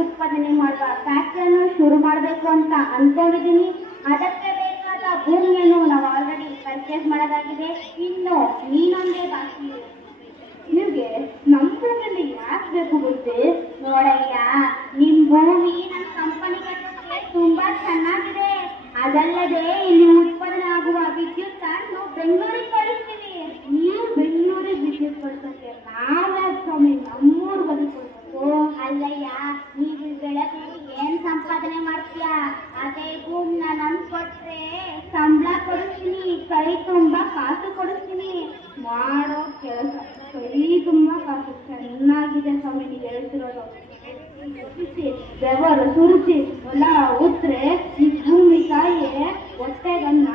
ಉತ್ಪಾದನೆ ಮಾಡುವ ಫ್ಯಾಕ್ಟರಿಯನ್ನು ಶುರು ಮಾಡಬೇಕು ಅಂತ ಅನ್ಕೊಂಡಿದ್ದೀನಿ. ಅದಕ್ಕೆ ಬೇಕಾದ ಭೂಮಿಯನ್ನು ನಾವು ಆಲ್ರೆಡಿ ಪರ್ಚೇಸ್ ಮಾಡೋದಾಗಿದೆ. ಇನ್ನು ನೀನೊಂದೇ ಬಾಕಿ ಇದೆ. ನಿಮಗೆ ನಮ್ಮ ಭೂಮಿಯಲ್ಲಿ ಯಾಕೆ ಬೇಕು ಗೊತ್ತೇ? ನೋಡಯ್ಯ, ನಿಮ್ ಭೂಮಿ ನನ್ನ ಕಂಪನಿ ಕಟ್ಟೋಕ್ಕೆ ತುಂಬಾ ಚೆನ್ನಾಗಿದೆ. ಅದಲ್ಲದೆ ಇಲ್ಲಿ ಉತ್ಪಾದನೆ ಆಗುವ ವಿದ್ಯುತ್ ನಾವು ಬೆಂಗಳೂರಿಗೆ ಕಳಿಸ್ತೀವಿ. ನೀವು ಬೆಂಗಳೂರಿಗೆ ವಿದ್ಯುತ್ ಕಳಿಸೋಕ್ಕೆ ನಾವೇ ಸ್ವಾಮಿ ನಮ್ಮೂರು ಬದುಕೊಳ್ಬೇಕು. ಅಲ್ಲಯ್ಯ, ನೀವು ಬೆಳಗ್ಗೆ ಏನ್ ಸಂಪಾದನೆ ಮಾಡ್ತೀಯಾ? ಅದೇ ಭೂಮಿನ ನನ್ ಕೊಟ್ರೆ ಸಂಬಳ ಕೊಡಿಸ್ತೀನಿ, ಕೈ ತುಂಬಾ ಕಾಸು ಕೊಡಿಸ್ತೀನಿ. ಮಾಡೋ ಕೆಲಸ ಕೈ ತುಂಬಾ ಕಾಸು. ಚೆನ್ನಾಗಿದೆ ಸ್ವಾಮಿ ನೀವು ಹೇಳ್ತಿರೋದು. ಬೆವರು ಸುರಿಸಿ ಹೊಲ ಉತ್ರೆ ಈ ಭೂಮಿ ತಾಯಿ ಹೊಟ್ಟೆಗನ್ನ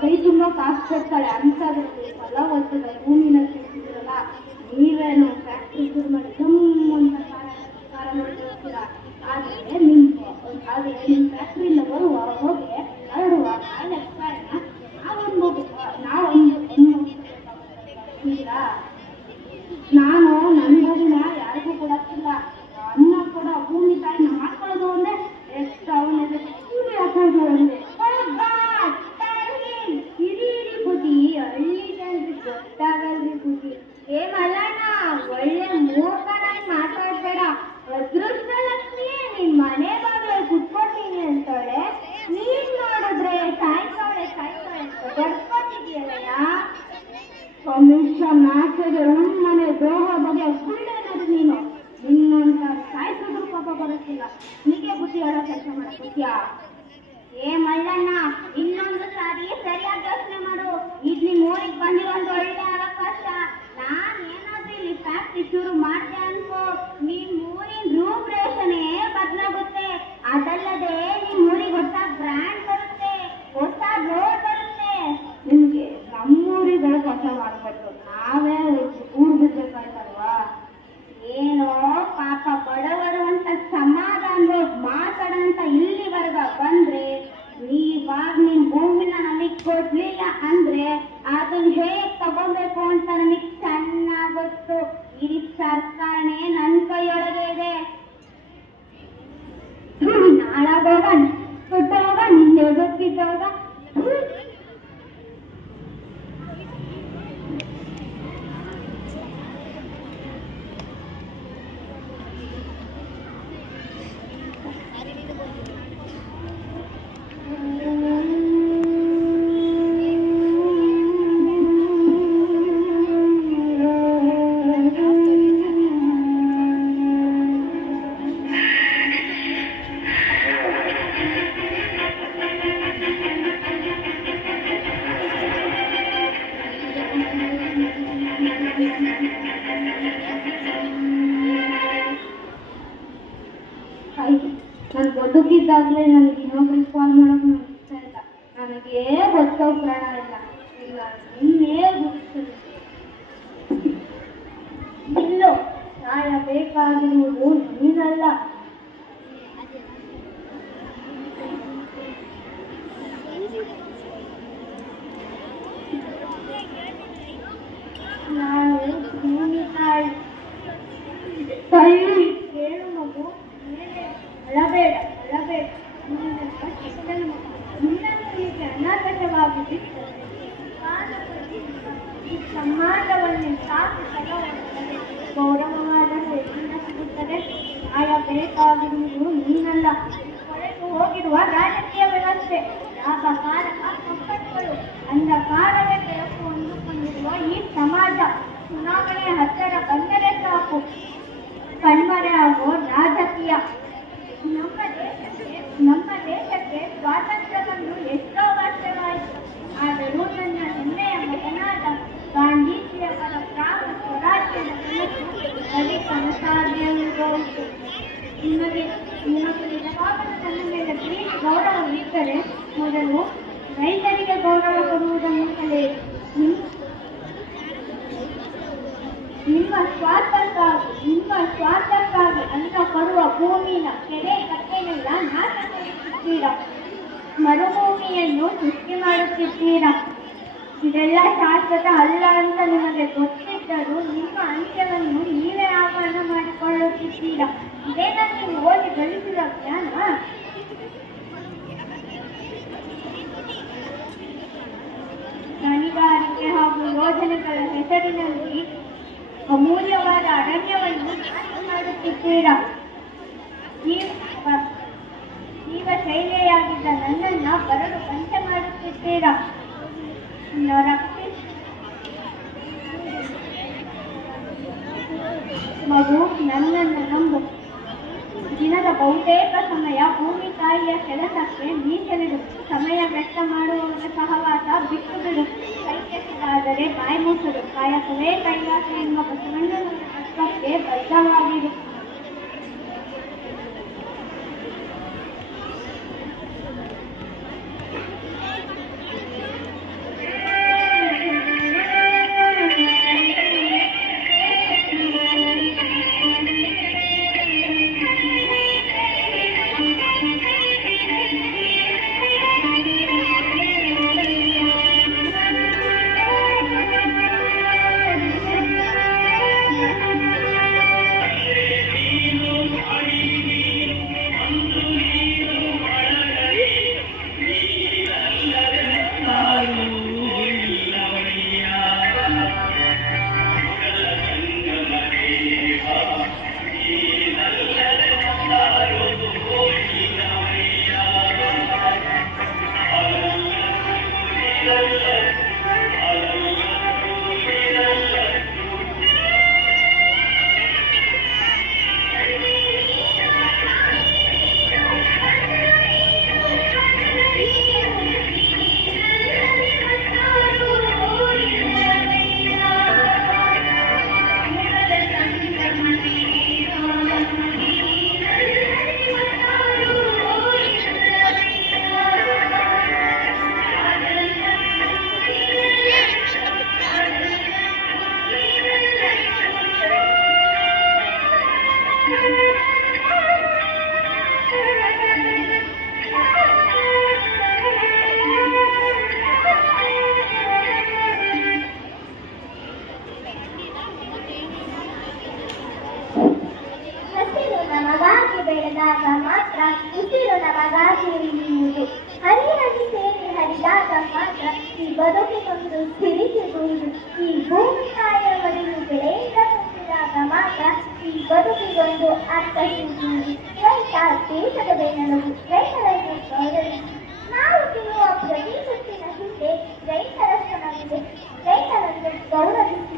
ಕೈ ತುಂಬಾ ಕಾಸು ಕೊಡ್ತಾಳೆ. ಅಂತದ್ರಲ್ಲಿ ಹೊಲ ಹೊತ್ತದ ಭೂಮಿನ ಸಿಗ್ತಿದ್ರಲ್ಲ, ನೀವೇನು ಫ್ಯಾಕ್ಟ್ರಿ ಶುರು ಮಾಡಿ ಅಂತ ಕಾರ ಮಾಡ್ತೀರ. ಆದ್ರೆ ನಿಮ್ ಫ್ಯಾಕ್ಟ್ರಿಯಿಂದ ಬರುವ ಹೋಗಿ ಹರಡುವಾಗ ನಾನು ನನ್ನ ಭೂಮಿನ ಯಾರಿಗೂ ಕೊಡಕ್ಕಿಲ್ಲ. ಅನ್ನ ಕೂಡ ಭೂಮಿ ತಾಯಿನ ಮಾಡ್ಕೊಳ್ಳೋದು ಅಂದ್ರೆ ಎಷ್ಟು ಅವನಿದೆ ಹಾಕೋದು ಅಂದ್ರೆ ಹಿರಿ ಬುದ್ಧಿ ಹಳ್ಳಿ ಜನರಿಗೆ ಗೊತ್ತಾಗಲ್ರಿ ಬುದ್ಧಿ. ಏ ಮಲ್ಲಣ್ಣ, ಒಳ್ಳೆ ಮೂರ್ಖನಾಗಿ ಮಾತಾಡ್ಬೇಡ. ಅದೃಷ್ಟ ಲಕ್ಷ್ಮಿಯೇ ನಿನ್ ಮನೆ ಬಾಗಿಲು ಕುತ್ಕೊತೀನಿ ಅಂತಾಳೆ. ನೀನ್ ನೋಡಿದ್ರೆ ಸಾಯ್ತಾಳೆ ಬರ್ಕೊತಿದೀಯಲ್ಲಯ್ಯ. ಕಮಿಷ ಮ್ಯಾಚಗೆ ಮನೆ ದ್ರೋಹ ಬಗ್ಗೆ ಸುಳ್ಳೇನದು ನೀನು. ನಿನ್ನಂತ ಸಾಯಿಸಿದ್ರು ಪಾಪ ಬರುತ್ತಿಲ್ಲ. ನಿಮಗೆ ಬುದ್ಧಿ ಹೇಳೋ ಕೆಲಸ ಮಾಡ್ಕೊತೀಯಾ? ಏ ಮಲ್ಲಣ್ಣ, ಇನ್ನೊಂದು ಸಾರಿ ಸರಿಯಾಗಿ ಯೋಚನೆ ಮಾಡು. ಈಗ ನಿಮ್ ಊರಿಗೆ ಬಂದಿರೋ ಒಂದು ಒಳ್ಳೆ ಅವಕಾಶ. ನಾನ್ ಏನಾದ್ರೂ ಇಲ್ಲಿ ಫ್ಯಾಕ್ಟ್ರಿ ಶುರು ಮಾಡ್ದೆ ಅನ್ಕೋ, ನಿಮ್ ಊರಿನ ರೂಪರೇಷನೇ ಬದಲಾಗುತ್ತೆ. ಅದಲ್ಲದೆ ನಿಮ್ ಊರಿಗೆ ಹೊಸ ಬ್ರ್ಯಾಂಡ್ ಬರುತ್ತೆ, ಹೊಸ ರೋಡ್ ಬರುತ್ತೆ. ನಿಮ್ಗೆ ನಮ್ಮೂರಿಗೆ ಕೆಲಸ ಮಾಡ್ಕೊಟ್ಟು ನಾವೇ ಊರ್ ಬಿಡ್ಬೇಕಾಯ್ತಲ್ವಾ? ಏನೋ ಪಾಪ ಬಡವರು ಅಂತ ಸಮಾಧಾನ ಮಾತಾಡಂತ ಇಲ್ಲಿವರೆಗ ಬಂದ್ರೆ, ನೀವಾಗ ನಿನ್ ಭೂಮಿನ ನಮಗ್ ಕೊಡ್ಲಿಲ್ಲ ಅಂದ್ರೆ ಅದನ್ನ ಹೇಗ್ ತಗೋಬೇಕು ಅಂತ ನಮಗ್ ಚೆನ್ನಾಗ್ ಗೊತ್ತು. ಈ ಸರ್ಕಾರನೇ ನನ್ ಕೈಯೊಳಗೆ ಇದೆ. ನಾಳಾಗೋಗ ಕೊಟ್ಟೋಗ ನಿನ್ನೆ ಗೊತ್ತಿದ್ದೋಗ ನಾನು ಬದುಕಿದ್ದಾಗಲೇ ನನಗೆ ಇನ್ನೊಬ್ರಿಗೆ ಕಾಲ್ ಮಾಡೋಕೆ ನನಗೆ ಇಷ್ಟ ಇಲ್ಲ. ನನಗೆ ಗೊತ್ತೋ ಪ್ರಾಣ ಇಲ್ಲ. ಇಲ್ಲ ನಿನ್ನೇ ಗೊತ್ತಿಲ್ಲ. ಇಲ್ಲೋ ಸಾಯಬೇಕಾಗಿರುವುದು ನೀನಲ್ಲ. ನಾನು ಭೂಮಿ ತಾಯಿ. ಹೇಳು ಮಗು, ಅಳಬೇಡ ಅಳಬೇಡ. ನಿನ್ನನ್ನು ಅನಾಥವಾಗಿ ಬಿಟ್ಟರೆ ಈ ಸಮಾಜವನ್ನು ಸ್ಥಾಪಿಸಲು ಗೌರವವಾದ ಹೆಚ್ಚಿನ ಸಿಗುತ್ತದೆ. ಸಾಯಬೇಕಾಗಿರುವುದು ನೀನಲ್ಲ, ಕೊಳೆತು ಹೋಗಿರುವ ರಾಜಕೀಯ ವ್ಯವಸ್ಥೆ, ಲಾಭಕಾರಕ ಕಂಪನಿಗಳು, ಅಂಧಕಾರವೇ ಬೆಳಕು ಅಂದುಕೊಂಡಿರುವ ಈ ಸಮಾಜ. ಚುನಾವಣೆ ಹತ್ತಿರ ಬಂದರೆ ಸಾಕು ಕಣ್ಮರೆ ಆಗೋ ರಾಜಕೀಯ. ನಮ್ಮ ದೇಶಕ್ಕೆ ಸ್ವಾತಂತ್ರ್ಯವನ್ನು ಎಷ್ಟೋ ವರ್ಷವಾಯಿತು. ಆದರೂ ನನ್ನ ಹೆಮ್ಮೆಯ ಮಗನಾದ ಗಾಂಧೀಜಿಯವರ ಪ್ರಾಣ ಸ್ವರಾಜ್ಯದ ಕನಸಾಗಿರುವುದು. ನಿಮಗೆ ನಿಜವಾಗಲು ನನ್ನ ಮೇಲೆ ಪ್ರೀತಿ ಗೌರವವಿದ್ದರೆ ಮೊದಲು ರೈತರಿಗೆ ಗೌರವ ಕೊಡುವುದನ್ನು ಕಲಿಯಿರಿ. ನಿಮ್ಮ ಸ್ವಾರ್ಥಕ್ಕಾಗಿ ಅನ್ನ ಕೊಡುವ ಭೂಮಿನ ಕೆರೆ ಕಟ್ಟೆನೆಲ್ಲ ನಾಶಪಡಿಸುತ್ತೀರಾ. ಮರುಭೂಮಿಯನ್ನು ಸೃಷ್ಟಿ ಮಾಡುತ್ತಿದ್ದೀರಾ. ಇದೆಲ್ಲ ಶಾಶ್ವತ ಅಲ್ಲ ಅಂತ ನಿಮಗೆ ಗೊತ್ತಿದ್ದರೂ ನಿಮ್ಮ ಅಂತ್ಯವನ್ನು ನೀವೇ ಆವರಣ ಮಾಡಿಕೊಳ್ಳುತ್ತಿದ್ದೀರಾ. ಇದೇನ ನೀವು ಓದಿ ಗಳಿಸಿದ ಜ್ಞಾನ? ಗಣಿಗಾರಿಕೆ ಹಾಗೂ ಯೋಜನೆಗಳ ಹೆಸರಿನಲ್ಲಿ ಅಮೂಲ್ಯವಾದ ಅರಣ್ಯವನ್ನು ನಾಶ ಮಾಡುತ್ತಿದ್ದೀರಾ. ಜೀವ ಶೈಲಿಯಾಗಿದ್ದ ನನ್ನನ್ನ ಬರಡು ಪಂಚ ಮಾಡುತ್ತಿದ್ದೀರಾ. ಮಗು, ನನ್ನನ್ನು ನಂಬು. ದಿನದ ಬಹುತೇಕ ಸಮಯ ಭೂಮಿ ತಾಯಿಯ ಕೆಲಸಕ್ಕೆ ಮೀಸಲಿಡು. ಸಮಯ ವ್ಯರ್ಥ ಮಾಡುವವರ ಸಹವಾಸ ಬಿಟ್ಟು ಬಿಡು. ಕೈಕೆಸಿದಾದರೆ ಬಾಯಿ ಮುಚ್ಚರು. ಕಾಯಕವೇ ಕೈಲಾಸ ಎನ್ನುವ ಬಸವಣ್ಣನ ತತ್ವಕ್ಕೆ ಬದ್ಧವಾಗಿರು. ಬೆಳೆದಾಗ ಮಾತ್ರ ಉಸಿರು ನಮಗಾಗಿ ಉಳಿಯುವುದು. ಹರಿಯಾಗಿ ಸೇರಿ ಹರಿದಾಗ ಮಾತ್ರ ಈ ಬದುಕಿನೊಂದು ಸಿರಿ ಸಿಗುವುದು. ಈ ಭೂಮಿ ತಾಯಿಯವರಿಗೂ ಬೆಳೆಯಿಂದ ತುಂಬಿದಾಗ ಮಾತ್ರ ಈ ಬದುಕಿಗೊಂದು ಅರ್ಥ ಸಿಗುವುದು. ರೈತ ದೇಶದ ಬೆನ್ನೆಲುಬು. ರೈತರನ್ನು ಗೌರವಿಸಿ. ನಾವು ತಿನ್ನುವ ಪ್ರತಿ ತುತ್ತಿನ ಹಿಂದೆ ರೈತರ ಶ್ರಮವಿದೆ. ರೈತರನ್ನು ಗೌರವಿಸಿ.